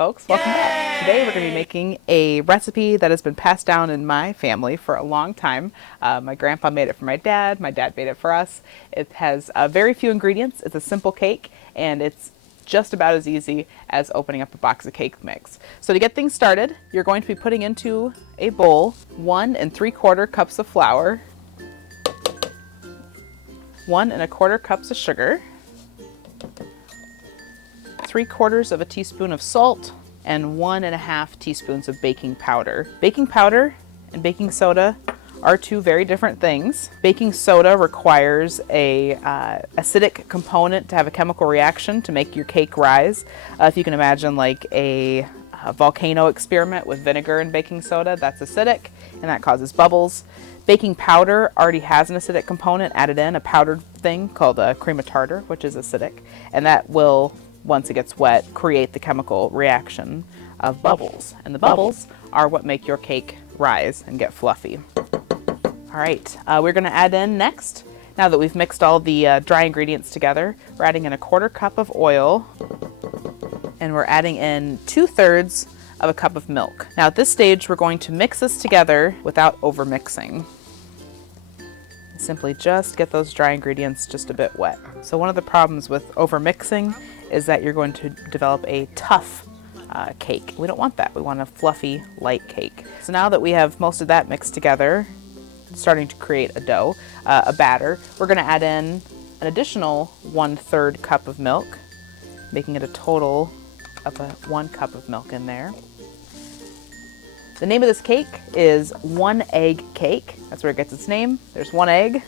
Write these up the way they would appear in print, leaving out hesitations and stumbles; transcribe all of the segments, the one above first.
folks, welcome back. Today we're going to be making a recipe that has been passed down in my family for a long time. My grandpa made it for my dad made it for us. It has very few ingredients, it's a simple cake, and it's just about as easy as opening up a box of cake mix. So to get things started, you're going to be putting into a bowl 1 3/4 cups of flour, 1 1/4 cups of sugar, 3/4 of a teaspoon of salt, and 1 1/2 teaspoons of baking powder. Baking powder and baking soda are two very different things. Baking soda requires a acidic component to have a chemical reaction to make your cake rise. If you can imagine like a volcano experiment with vinegar and baking soda, that's acidic and that causes bubbles. Baking powder already has an acidic component added in, a powdered thing called a cream of tartar, which is acidic, and that will, once it gets wet, create the chemical reaction of bubbles. And the bubbles are what make your cake rise and get fluffy. All right, we're gonna add in next, now that we've mixed all the dry ingredients together, we're adding in 1/4 cup of oil, and we're adding in 2/3 of a cup of milk. Now at this stage, we're going to mix this together without over mixing. Simply just get those dry ingredients just a bit wet. So one of the problems with over mixing is that you're going to develop a tough cake. We don't want that. We want a fluffy, light cake. So now that we have most of that mixed together, starting to create a dough, a batter, we're going to add in an additional 1/3 cup of milk, making it a total of 1 cup of milk in there. The name of this cake is 1 egg cake. That's where it gets its name. There's 1 egg.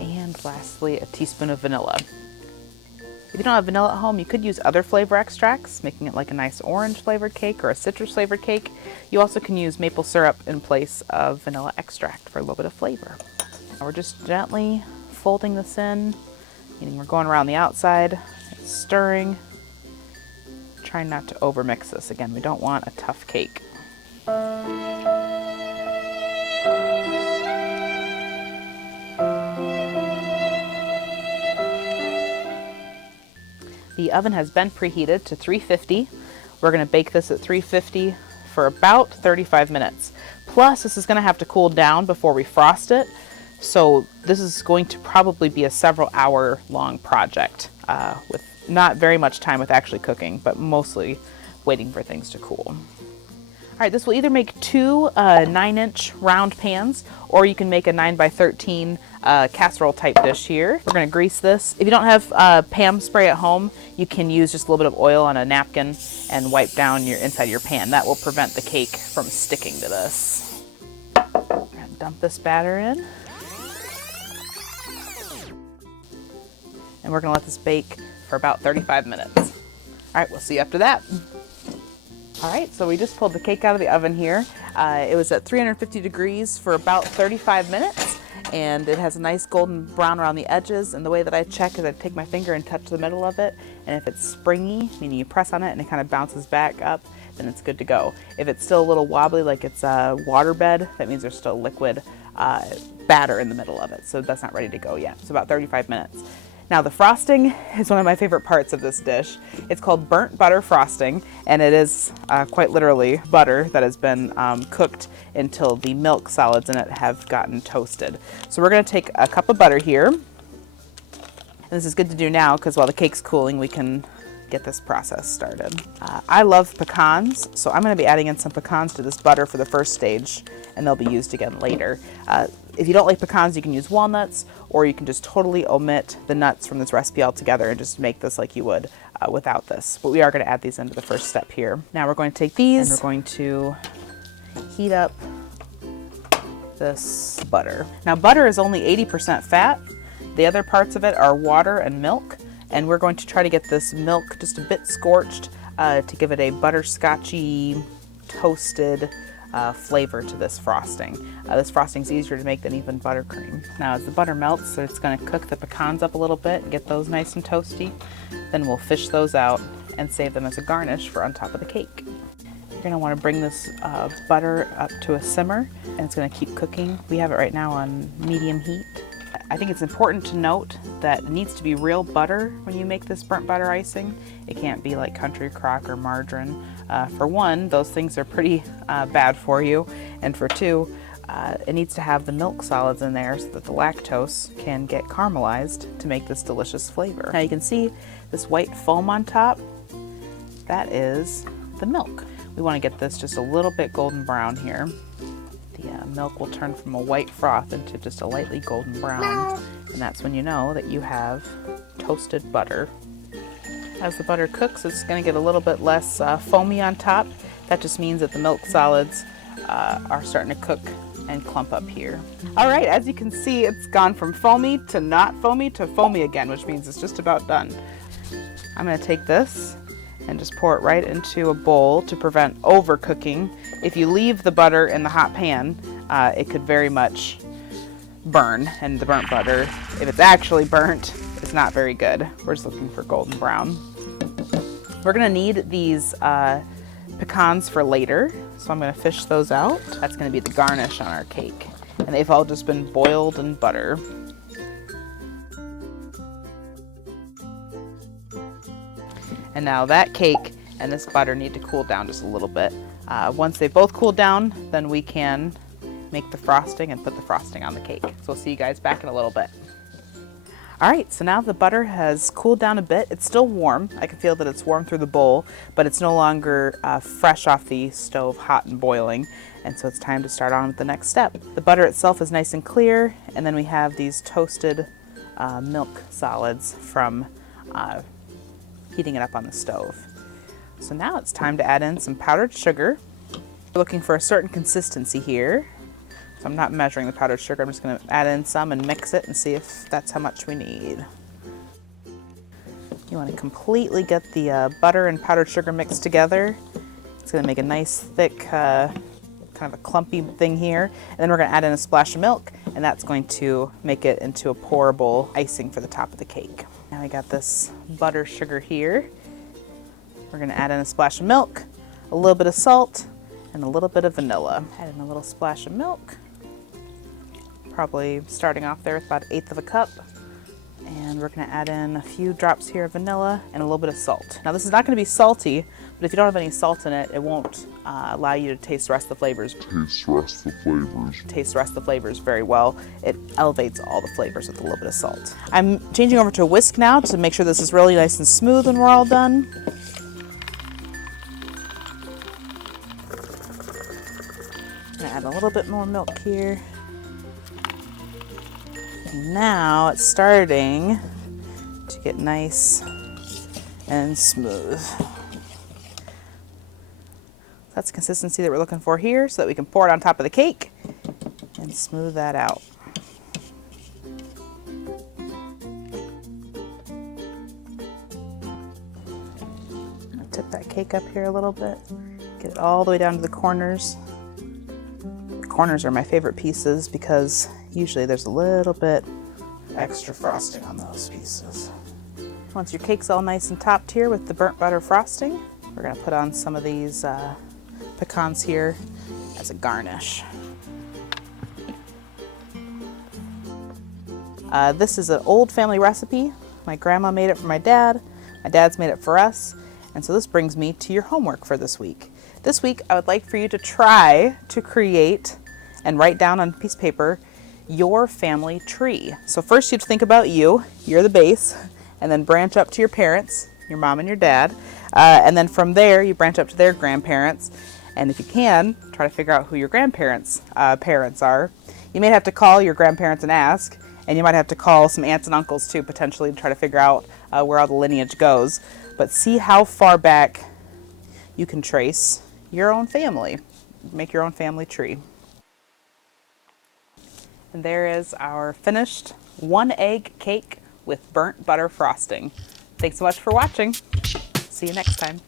And lastly, a teaspoon of vanilla. If you don't have vanilla at home, you could use other flavor extracts, making it like a nice orange flavored cake or a citrus flavored cake. You also can use maple syrup in place of vanilla extract for a little bit of flavor. Now we're just gently folding this in, meaning we're going around the outside, stirring, trying not to over mix this. Again, we don't want a tough cake. The oven has been preheated to 350. We're going to bake this at 350 for about 35 minutes. Plus, this is going to have to cool down before we frost it. So this is going to probably be a several hour long project with not very much time with actually cooking, but mostly waiting for things to cool. All right, this will either make 2 9-inch round pans, or you can make a 9x13 casserole type dish here. We're gonna grease this. If you don't have Pam spray at home, you can use just a little bit of oil on a napkin and wipe down your inside of your pan. That will prevent the cake from sticking to this. We're gonna dump this batter in. And we're gonna let this bake for about 35 minutes. All right, we'll see you after that. All right, so we just pulled the cake out of the oven here. It was at 350 degrees for about 35 minutes, and it has a nice golden brown around the edges. And the way that I check is I take my finger and touch the middle of it, and if it's springy, meaning you press on it and it kind of bounces back up, then it's good to go. If it's still a little wobbly, like it's a waterbed, that means there's still liquid batter in the middle of it, so that's not ready to go yet. So about 35 minutes. Now the frosting is one of my favorite parts of this dish. It's called burnt butter frosting, and it is quite literally butter that has been cooked until the milk solids in it have gotten toasted. So we're gonna take a cup of butter here. And this is good to do now because while the cake's cooling, we can get this process started. I love pecans, so I'm gonna be adding in some pecans to this butter for the first stage, and they'll be used again later. If you don't like pecans, you can use walnuts, or you can just totally omit the nuts from this recipe altogether and just make this like you would without this. But we are going to add these into the first step here. Now we're going to take these and we're going to heat up this butter. Now butter is only 80% fat. The other parts of it are water and milk, and we're going to try to get this milk just a bit scorched to give it a butterscotchy, toasted flavor to this frosting. This frosting is easier to make than even buttercream. Now as the butter melts, so it's going to cook the pecans up a little bit and get those nice and toasty. Then we'll fish those out and save them as a garnish for on top of the cake. You're gonna wanna bring this butter up to a simmer, and it's gonna keep cooking. We have it right now on medium heat. I think it's important to note that it needs to be real butter when you make this burnt butter icing. It can't be like country crock or margarine. For one, those things are pretty bad for you, and for two, it needs to have the milk solids in there so that the lactose can get caramelized to make this delicious flavor. Now you can see this white foam on top. That is the milk. We want to get this just a little bit golden brown here. The milk will turn from a white froth into just a lightly golden brown, and that's when you know that you have toasted butter. As the butter cooks, it's going to get a little bit less foamy on top. That just means that the milk solids are starting to cook and clump up here. All right, as you can see, it's gone from foamy to not foamy to foamy again, which means it's just about done. I'm going to take this and just pour it right into a bowl to prevent overcooking. If you leave the butter in the hot pan, it could very much burn, and the burnt butter, if it's actually burnt, it's not very good. We're just looking for golden brown. We're gonna need these pecans for later, so I'm gonna fish those out. That's gonna be the garnish on our cake, and they've all just been boiled in butter. And now that cake and this butter need to cool down just a little bit. Once they both cool down, then we can make the frosting and put the frosting on the cake. So we'll see you guys back in a little bit. All right, so now the butter has cooled down a bit. It's still warm. I can feel that it's warm through the bowl, but it's no longer fresh off the stove, hot and boiling. And so it's time to start on with the next step. The butter itself is nice and clear, and then we have these toasted milk solids from heating it up on the stove. So now it's time to add in some powdered sugar. We're looking for a certain consistency here. So I'm not measuring the powdered sugar, I'm just gonna add in some and mix it and see if that's how much we need. You wanna completely get the butter and powdered sugar mixed together. It's gonna make a nice thick, kind of a clumpy thing here. And then we're gonna add in a splash of milk, and that's going to make it into a pourable icing for the top of the cake. Now I got this butter sugar here. We're gonna add in a splash of milk, a little bit of salt, and a little bit of vanilla. Add in a little splash of milk, probably starting off there with about 1/8 of a cup. And we're gonna add in a few drops here of vanilla and a little bit of salt. Now this is not gonna be salty, but if you don't have any salt in it, it won't allow you to taste the rest of the flavors. Taste the rest of the flavors very well. It elevates all the flavors with a little bit of salt. I'm changing over to a whisk now to make sure this is really nice and smooth when we're all done. I'm gonna add a little bit more milk here. And now it's starting to get nice and smooth. That's the consistency that we're looking for here, so that we can pour it on top of the cake and smooth that out. I'll tip that cake up here a little bit, get it all the way down to the corners. The corners are my favorite pieces because usually there's a little bit extra frosting on those pieces. Once your cake's all nice and topped here with the burnt butter frosting, we're gonna put on some of these pecans here as a garnish. This is an old family recipe. My grandma made it for my dad. My dad's made it for us. And so this brings me to your homework for this week. This week, I would like for you to try to create and write down on a piece of paper your family tree. So first you'd think about you're the base, and then branch up to your parents, your mom and your dad. And then from there, you branch up to their grandparents. And if you can, try to figure out who your grandparents' parents are. You may have to call your grandparents and ask, and you might have to call some aunts and uncles too, potentially, to try to figure out where all the lineage goes. But see how far back you can trace your own family. Make your own family tree. And there is our finished 1-egg cake with burnt butter frosting. Thanks so much for watching. See you next time.